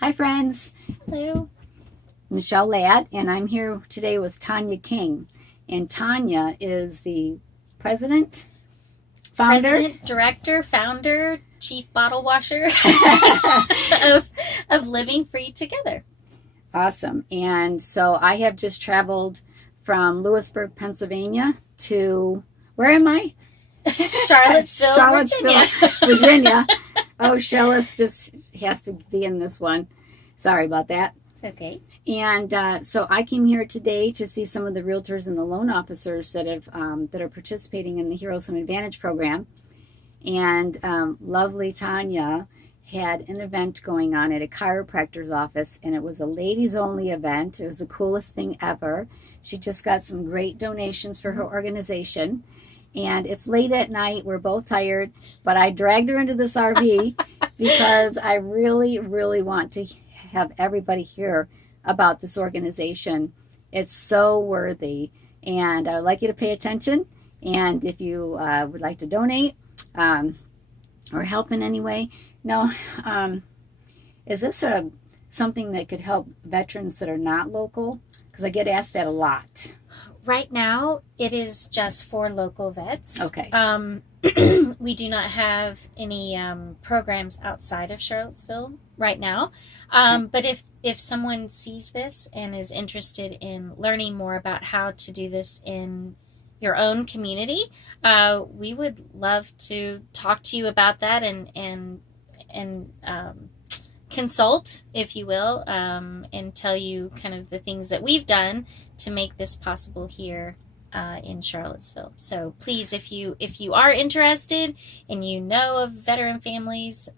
Hi, friends. Hello. Michelle Ladd, and I'm here today with Tanya King. And Tanya is the president, founder. President, director, founder, chief bottle washer of, of Living Free Together. Awesome. And so I have just traveled from Lewisburg, Pennsylvania to, where am I? Charlottesville, Virginia. Virginia. Oh, Shellis just has to be in this one. Sorry about that. It's okay. And so I came here today to see some of the realtors and the loan officers that are participating in the Heroes Home Advantage program. And lovely Tanya had an event going on at a chiropractor's office, and it was a ladies only event. It was the coolest thing ever. She just got some great donations for her organization. And it's late at night. We're both tired, but I dragged her into this RV because I really, really want to have everybody hear about this organization. It's so worthy, and I'd like you to pay attention. And if you would like to donate or help in any way, is this something that could help veterans that are not local? Because I get asked that a lot. Right now, it is just for local vets. Okay. We do not have any programs outside of Charlottesville right now. But if someone sees this and is interested in learning more about how to do this in your own community, we would love to talk to you about that and consult, if you will, and tell you kind of the things that we've done to make this possible here in Charlottesville. So please, if you are interested and you know of veteran families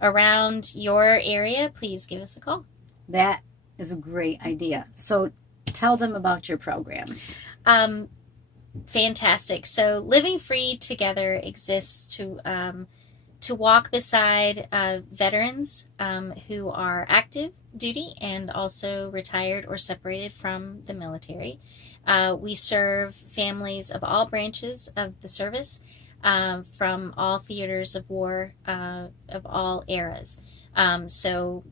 around your area, please give us a call. That is a great idea. So tell them about your programs. Fantastic. So Living Free Together exists to walk beside veterans who are active duty and also retired or separated from the military. We serve families of all branches of the service, from all theaters of war, of all eras. So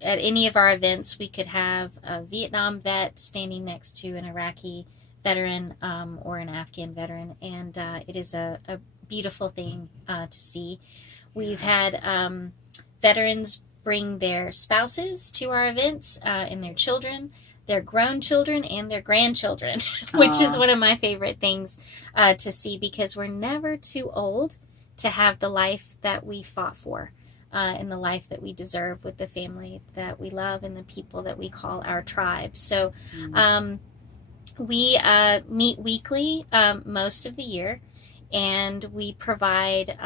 at any of our events, we could have a Vietnam vet standing next to an Iraqi veteran or an Afghan veteran, and it is a beautiful thing to see. We've had veterans bring their spouses to our events and their children, their grown children, and their grandchildren, which is one of my favorite things to see, because we're never too old to have the life that we fought for and the life that we deserve with the family that we love and the people that we call our tribe. So we meet weekly most of the year, and we provide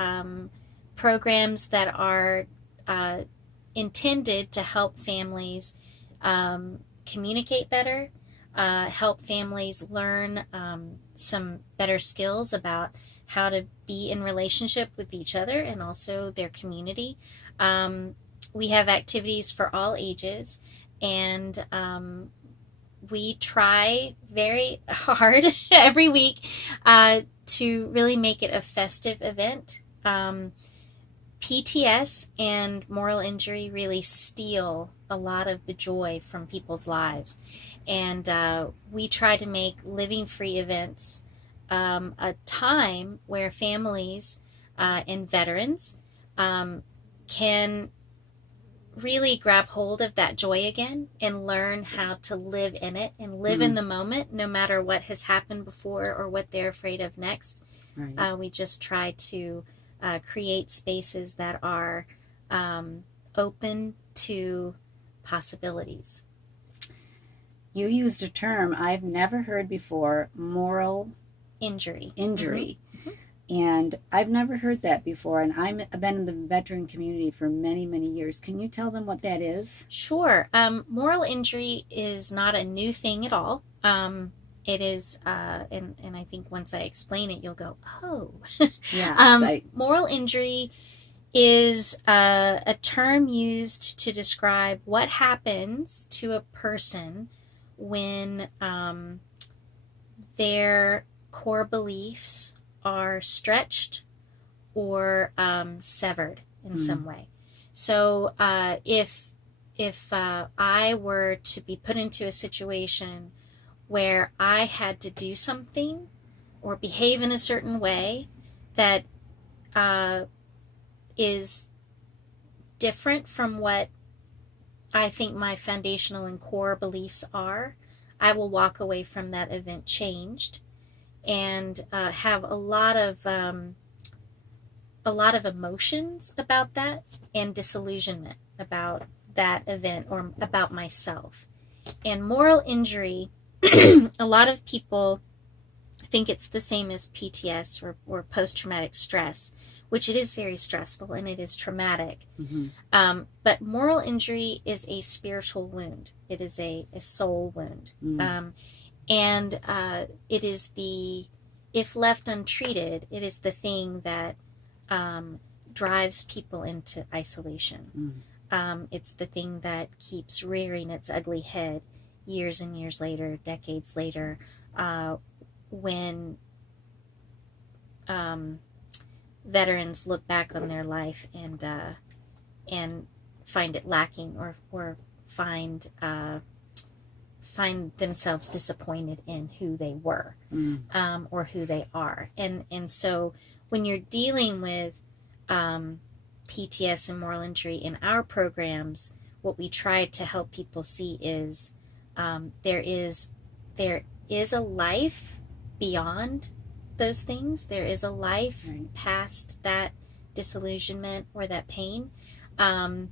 programs that are intended to help families communicate better, help families learn some better skills about how to be in relationship with each other and also their community. We have activities for all ages, and we try very hard every week to really make it a festive event. PTS and moral injury really steal a lot of the joy from people's lives. And we try to make Living Free events a time where families and veterans can really grab hold of that joy again and learn how to live in it and live in the moment, no matter what has happened before or what they're afraid of next. Right. We just try to create spaces that are open to possibilities. You used a term I've never heard before, moral Injury. Mm-hmm. And I've never heard that before, and I've been in the veteran community for many, many years. Can you tell them what that is? Sure. Moral injury is not a new thing at all. It is, and I think once I explain it, you'll go, oh. Yeah. Moral injury is a term used to describe what happens to a person when their core beliefs are stretched or severed in some way. So if I were to be put into a situation where I had to do something or behave in a certain way that is different from what I think my foundational and core beliefs are, I will walk away from that event changed and have a lot of emotions about that and disillusionment about that event or about myself. And moral injury, a lot of people think it's the same as PTS or post-traumatic stress, which it is very stressful and it is traumatic. Mm-hmm. But moral injury is a spiritual wound. It is a soul wound. Mm. And it is if left untreated, it is the thing that drives people into isolation. It's the thing that keeps rearing its ugly head years and years later, decades later, when veterans look back on their life and find it lacking or find themselves disappointed in who they were or who they are. And so when you're dealing with PTS and moral injury in our programs, what we try to help people see is there is a life beyond those things. There is a life past that disillusionment or that pain, and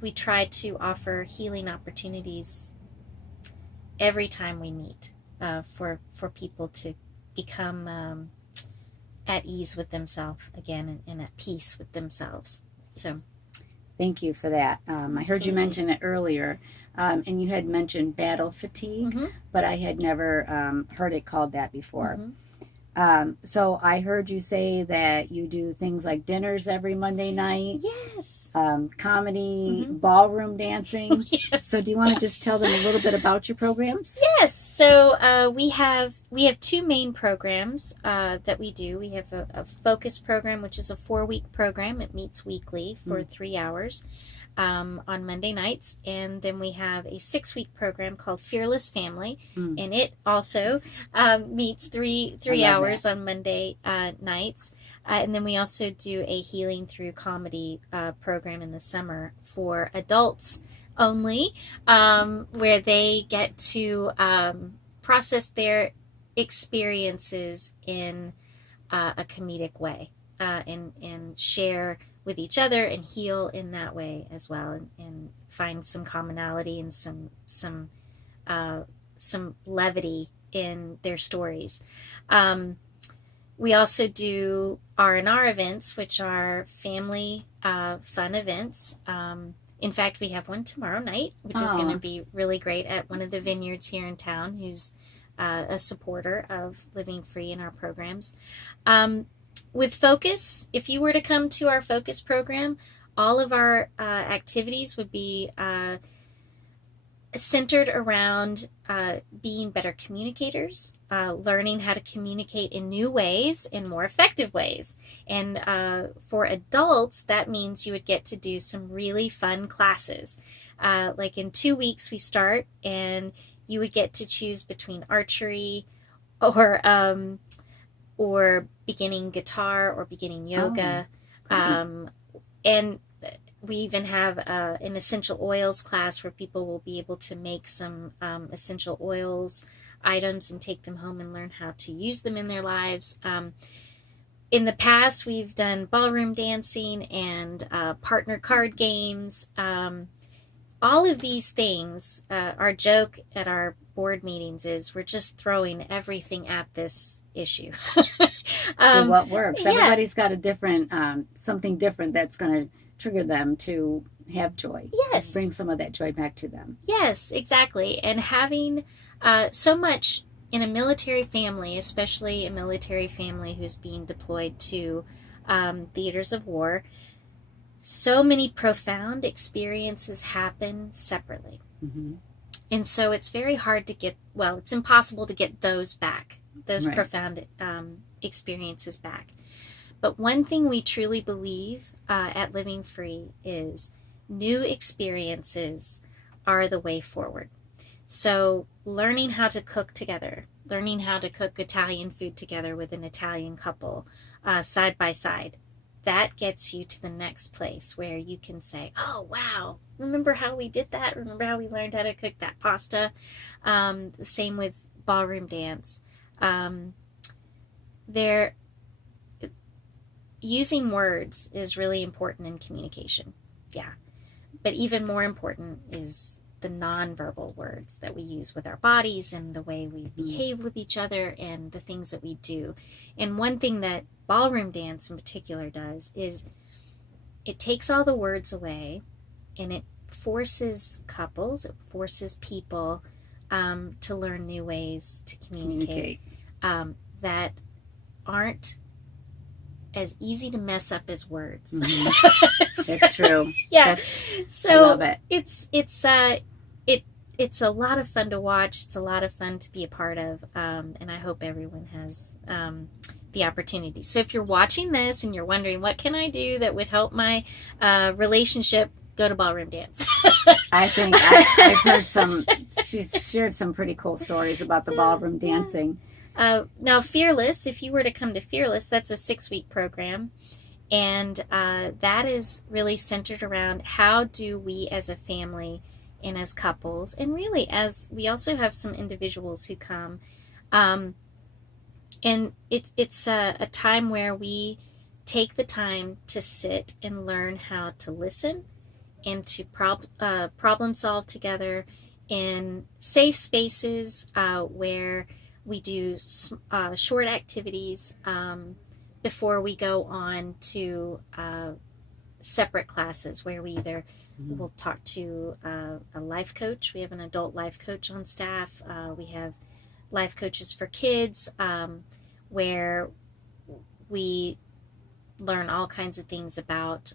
we try to offer healing opportunities every time we meet for people to become at ease with themselves again and at peace with themselves. So thank you for that. I heard you mention it earlier, and you had mentioned battle fatigue, but I had never heard it called that before. So I heard you say that you do things like dinners every Monday night. Yes. Comedy, ballroom dancing. Yes. So do you want to just tell them a little bit about your programs? Yes. So we have two main programs that we do. We have a focus program, which is a 4-week program. It meets weekly for 3 hours on Monday nights. And then we have a 6-week program called Fearless Family. And it also meets three hours on Monday nights. And then we also do a Healing Through Comedy program in the summer for adults only, where they get to process their experiences in a comedic way and share with each other and heal in that way as well, and find some commonality and some levity in their stories. We also do R&R events, which are family fun events. In fact, we have one tomorrow night, which is going to be really great at one of the vineyards here in town, who's a supporter of Living Free in our programs. With Focus, if you were to come to our Focus program, all of our activities would be centered around being better communicators, learning how to communicate in new ways, in more effective ways. And for adults, that means you would get to do some really fun classes. Like in 2 weeks we start, and you would get to choose between archery or beginning guitar or beginning yoga. And we even have an essential oils class where people will be able to make some essential oils items and take them home and learn how to use them in their lives. In the past, we've done ballroom dancing and partner card games. All of these things, our joke at our board meetings is we're just throwing everything at this issue. So what works? Everybody's got a different, something different that's going to trigger them to have joy. Yes. Bring some of that joy back to them. Yes, exactly. And having so much in a military family, especially a military family who's being deployed to theaters of war, so many profound experiences happen separately. And so it's very hard to get, well, it's impossible to get those back, those profound experiences back. But one thing we truly believe at Living Free is new experiences are the way forward. So learning how to cook together, learning how to cook Italian food together with an Italian couple side by side, that gets you to the next place where you can say, oh, wow, remember how we did that? Remember how we learned how to cook that pasta? The same with ballroom dance. They're using words is really important in communication. Yeah. But even more important is the nonverbal words that we use with our bodies and the way we behave with each other and the things that we do. And one thing that ballroom dance in particular does is it takes all the words away and it forces couples, it forces people to learn new ways to communicate. That aren't as easy to mess up as words. It's true. Yeah. So I love it. It's a lot of fun to watch. It's a lot of fun to be a part of. And I hope everyone has the opportunity. So if you're watching this and you're wondering, what can I do that would help my relationship, go to ballroom dance. I think I've heard she's shared some pretty cool stories about the ballroom dancing. Now, Fearless, if you were to come to Fearless, that's a 6-week program. And that is really centered around how do we as a family and as couples, and really as we also have some individuals who come. And it's a time where we take the time to sit and learn how to listen and to problem solve together in safe spaces where we do short activities before we go on to separate classes where we either will talk to a life coach. We have an adult life coach on staff. We have life coaches for kids where we learn all kinds of things about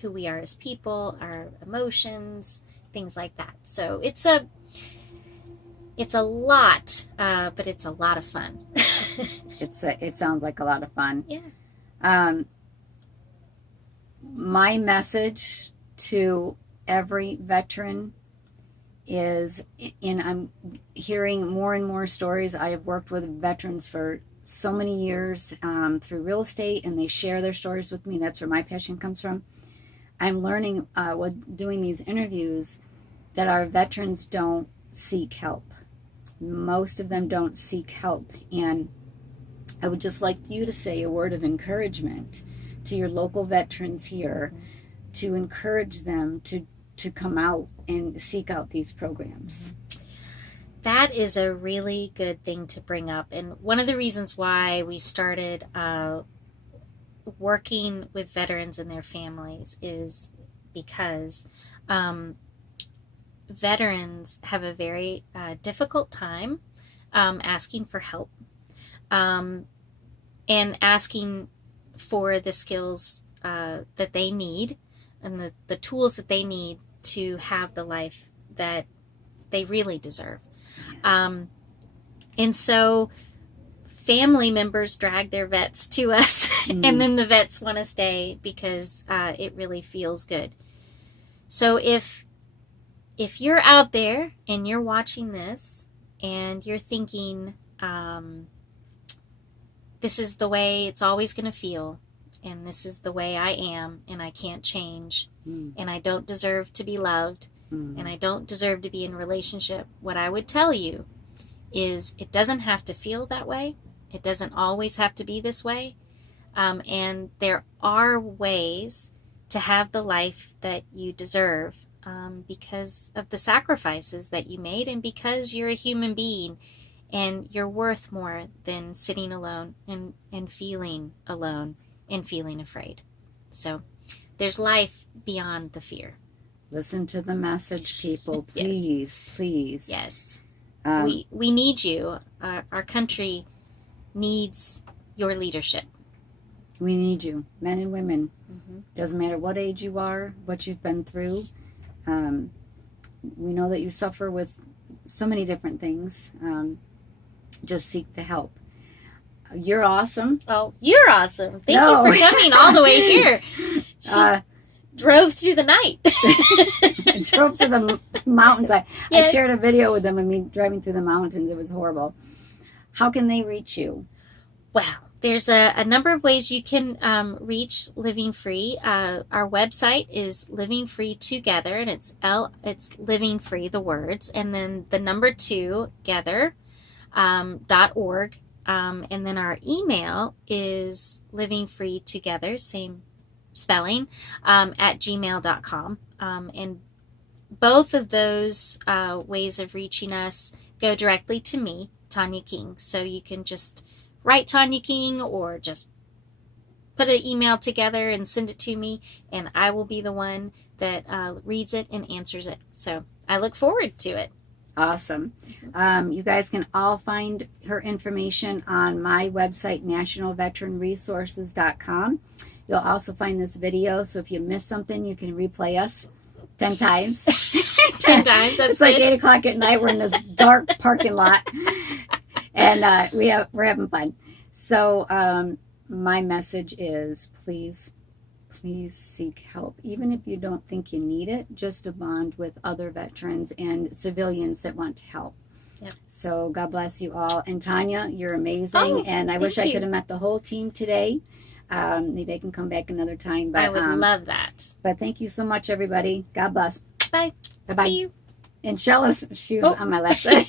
who we are as people, our emotions, things like that. So it's a lot, but it's a lot of fun. It sounds like a lot of fun. Yeah. My message to every veteran is, and I'm hearing more and more stories. I have worked with veterans for so many years through real estate, and they share their stories with me. That's where my passion comes from. I'm learning with doing these interviews that our veterans don't seek help. Most of them don't seek help. And I would just like you to say a word of encouragement to your local veterans here, to encourage them to come out and seek out these programs. That is a really good thing to bring up. And one of the reasons why we started working with veterans and their families is because veterans have a very difficult time asking for help and asking for the skills that they need and the tools that they need to have the life that they really deserve. And so family members drag their vets to us and then the vets want to stay because it really feels good. So if you're out there and you're watching this and you're thinking, this is the way it's always going to feel, and this is the way I am, and I can't change, and I don't deserve to be loved, and I don't deserve to be in a relationship, what I would tell you is it doesn't have to feel that way. It doesn't always have to be this way. And there are ways to have the life that you deserve because of the sacrifices that you made and because you're a human being and you're worth more than sitting alone and feeling alone and feeling afraid. So there's life beyond the fear. Listen to the message, people. Please, yes. Please. Yes. We need you. Our country needs your leadership. We need you, men and women. Doesn't matter what age you are, what you've been through. We know that you suffer with so many different things. Just seek the help. You're awesome. Oh, you're awesome. Thank No. you for coming all the way here. She drove through the night. I drove through the mountains. I Yes. shared a video with them of me driving through the mountains. It was horrible. How can they reach you? Well, there's a number of ways you can reach Living Free. Our website is Living Free Together, and it's Living Free, the words, and then the number 2 together .org. And then our email is livingfreetogether, same spelling, at gmail.com. And both of those ways of reaching us go directly to me, Tanya King. So you can just write Tanya King or just put an email together and send it to me, and I will be the one that reads it and answers it. So I look forward to it. Awesome. You guys can all find her information on my website, nationalveteranresources.com. You'll also find this video, so if you miss something, you can replay us 10 times. 10 times, that's It's like good. 8 o'clock at night. We're in this dark parking lot, and we're having fun. So my message is please seek help. Even if you don't think you need it, just to bond with other veterans and civilians that want to help. Yep. So God bless you all. And Tanya, you're amazing. And I wish I thank you. could have met the whole team today. Maybe I can come back another time. But I would love that. But thank you so much, everybody. God bless. Bye. Bye-bye. See you. And Shella's shoes Oh. on my left side.